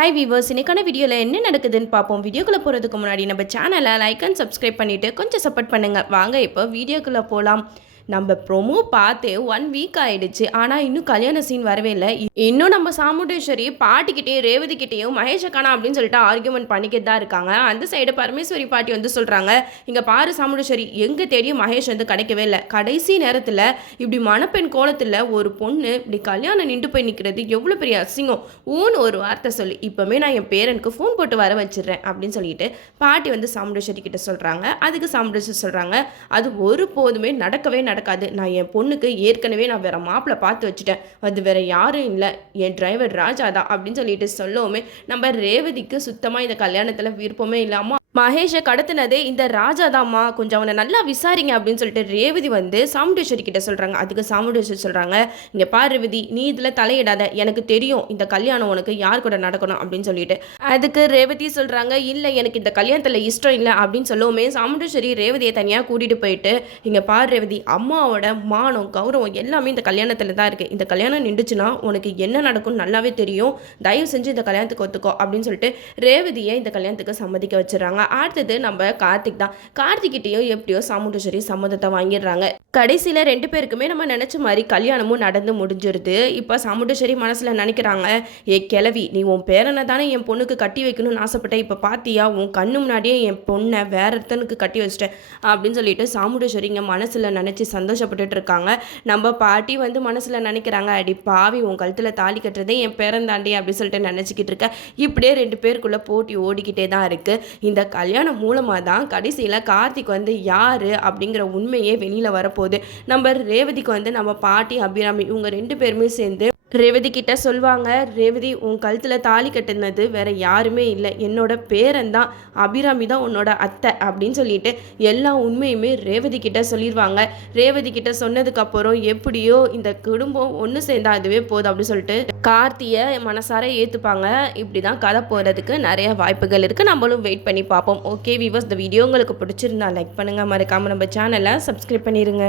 Hi viewers, இன்னைக்கான வீடியோவில் என்ன நடக்குதுன்னு பார்ப்போம். வீடியோக்குள்ளே போகிறதுக்கு முன்னாடி நம்ம சேனலை லைக் அண்ட் சப்ஸ்கிரைப் பண்ணிவிட்டு கொஞ்சம் சப்போர்ட் பண்ணுங்கள். வாங்க இப்போ வீடியோக்குள்ளே போகலாம். நம்ம ப்ரொமோ பார்த்தே 1 வீக் ஆகிடுச்சு. ஆனால் இன்னும் கல்யாண சீன் வரவே இல்லை. இன்னும் நம்ம சாமுண்டேஸ்வரி பாட்டிக்கிட்டேயும் ரேவதிக்கிட்டேயும் மகேஷை காணோம் அப்படின்னு சொல்லிட்டு ஆர்கியூமெண்ட் பண்ணிக்கிட்டு தான் இருக்காங்க. அந்த சைடு பரமேஸ்வரி பாட்டி வந்து சொல்கிறாங்க, இங்கே பாரு சாமுண்டேஸ்வரி, எங்கே தேடியும் மகேஷ் வந்து கிடைக்கவே இல்லை. கடைசி நேரத்தில் இப்படி மணப்பெண் கோலத்தில் ஒரு பொண்ணு இப்படி கல்யாணம் நின்று போய் நிற்கிறது எவ்வளோ பெரிய அசிங்கம். ஊன்னு ஒரு வார்த்தை சொல்லி இப்போவே நான் என் பேரனுக்கு ஃபோன் போட்டு வர வச்சிடுறேன் அப்படின்னு சொல்லிட்டு பாட்டி வந்து சாமுண்டேஸ்வரி கிட்ட சொல்கிறாங்க. அதுக்கு சாமுண்டேஸ்வரி சொல்கிறாங்க, அது ஒரு போதுமே நடக்கவே நடக்காது. நான் என் பொண்ணுக்கு ஏற்கனவே நான் வேற மாப்பிள்ளை பார்த்து வச்சுட்டேன். அது வேற யாரும் இல்லை, என் டிரைவர் ராஜா தான் அப்படின்னு சொல்லிட்டு சொல்லவுமே நம்ம ரேவதிக்கு சுத்தமாக இந்த கல்யாணத்தில் விருப்பமே இல்லாமல் மகேஷை கடத்தினதே இந்த ராஜா தாம்மா, கொஞ்சம் அவனை நல்லா விசாரிங்க அப்படின்னு சொல்லிட்டு ரேவதி வந்து சாமுண்டேஸ்வரி கிட்ட சொல்கிறாங்க. அதுக்கு சாமுண்டேஸ்வரி சொல்கிறாங்க, இங்கே பாரு ரேவதி, நீ இதில் தலையிடாத, எனக்கு தெரியும் இந்த கல்யாணம் உனக்கு யார் கூட நடக்கணும் அப்படின்னு சொல்லிட்டு. அதுக்கு ரேவதி சொல்கிறாங்க, இல்லை எனக்கு இந்த கல்யாணத்தில் இஷ்டம் இல்லை அப்படின்னு சொல்லவுமே சாமுண்டேஸ்வரி ரேவதியை தனியாக கூட்டிகிட்டு போயிட்டு, இங்கே பாரு ரேவதி, அம்மாவோட மானம் கௌரவம் எல்லாமே இந்த கல்யாணத்தில் தான் இருக்குது. இந்த கல்யாணம் நின்றுச்சுன்னா உனக்கு என்ன நடக்கும்னு நல்லாவே தெரியும். தயவு செஞ்சு இந்த கல்யாணத்துக்கு ஒத்துக்கோ அப்படின்னு சொல்லிட்டு ரேவதியை இந்த கல்யாணத்துக்கு சம்மதிக்க வச்சுறாங்க. அடுத்தது நம்ம கார்த்திக் தான். கார்த்திக்கிட்டையும் எப்படியோ சாமுண்டேஸ்வரி சம்மதத்தை வாங்கிடுறாங்க. கடைசியில் 2 பேருக்குமே நம்ம நினச்ச மாதிரி கல்யாணமும் நடந்து முடிஞ்சிருது. இப்போ சாமுண்டேஸ்வரி மனசில் நினைக்கிறாங்க, ஏ கிளவி, நீ உன் பேரனை தானே என் பொண்ணுக்கு கட்டி வைக்கணும்னு ஆசைப்பட்டேன், இப்போ பார்த்தியா உன் கண்ணு முன்னாடியே என் பொண்ணை வேற ஒருத்தனுக்கு கட்டி வச்சிட்டேன் அப்படின்னு சொல்லிட்டு சாமுண்டேஸ்வரி இங்கே மனசில் நினச்சி சந்தோஷப்பட்டுட்டு இருக்காங்க. நம்ம பாட்டி வந்து மனசில் நினைக்கிறாங்க, அடி பாவி, உன் கழுத்தில் தாலி கட்டுறதே என் பேரன் தாண்டி அப்படின்னு சொல்லிட்டு நினச்சிக்கிட்டு இருக்க. இப்படியே 2 பேருக்குள்ளே போட்டி ஓடிக்கிட்டே தான் இருக்குது. இந்த கல்யாணம் மூலமாக தான் கடைசியில் கார்த்திக் வந்து யார் அப்படிங்கிற உண்மையே வெளியில் வரப்போகுது. நம்ம ரேவதிக்கு வந்து நம்ம பாட்டி அபிராமி இவங்க 2 பேருமே சேர்ந்து ரேவதி கிட்ட சொல்லுவாங்க, ரேவதி, உன் கழுத்தில் தாலி கட்டினது வேற யாருமே இல்லை, என்னோட பேரன் தான், அபிராமி தான் உன்னோட அத்தை அப்படின்னு சொல்லிட்டு எல்லா உண்மையுமே ரேவதி கிட்ட சொல்லிடுவாங்க. ரேவதி கிட்ட சொன்னதுக்கப்புறம் எப்படியோ இந்த குடும்பம் ஒன்று சேர்ந்தா அதுவே போதும் அப்படின்னு சொல்லிட்டு கார்த்தியை மனசார ஏற்றுப்பாங்க. இப்படி தான் கதை போகிறதுக்கு நிறைய வாய்ப்புகள் இருக்குது. நம்மளும் வெயிட் பண்ணி பார்ப்போம். ஓகே வீவர்ஸ், இந்த வீடியோ உங்களுக்கு பிடிச்சிருந்தா லைக் பண்ணுங்கள், மறக்காமல் நம்ம சேனலை சப்ஸ்கிரைப் பண்ணிடுங்க.